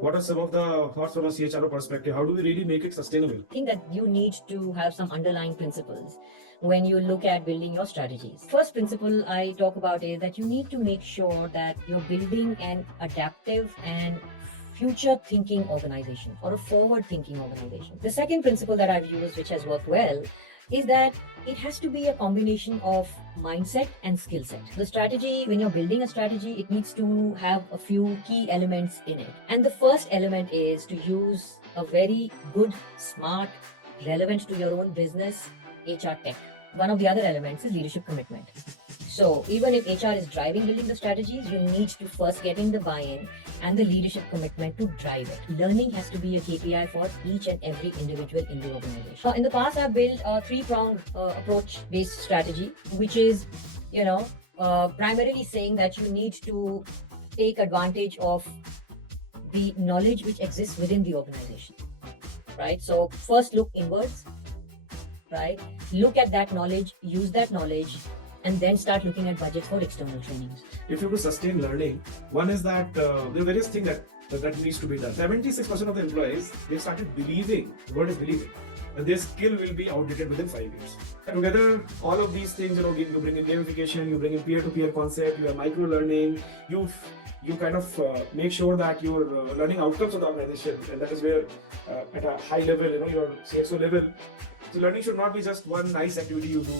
What are some of the thoughts from a CHRO perspective? How do we really make it sustainable? I think that you need to have some underlying principles when you look at building your strategies. First principle I talk about is that you need to make sure that you're building an adaptive and future thinking organization or a forward thinking organization. The second principle that I've used, which has worked well, is that it has to be a combination of mindset and skill set. The strategy, when you're building a strategy, it needs to have a few key elements in it. And the first element is to use a very good, smart, relevant to your own business HR tech. One of the other elements is leadership commitment. So even if HR is driving building the strategies, you need to first get in the buy-in and the leadership commitment to drive it. Learning has to be a KPI for each and every individual in the organization. In the past, I've built a three-pronged approach-based strategy, which is, primarily saying that you need to take advantage of the knowledge which exists within the organization, right? So first look inwards, right? Look at that knowledge, use that knowledge, and then start looking at budgets for external trainings. If you have to sustain learning, one is that there are various things that needs to be done. 76% of the employees, they started believing, the word is believing, that their skill will be outdated within 5 years. Together, all of these things, you bring in gamification, you bring in peer-to-peer concept, you have micro-learning, you kind of make sure that your learning outcomes of the organization, and that is where at a high level, your CXO level, so learning should not be just one nice activity you do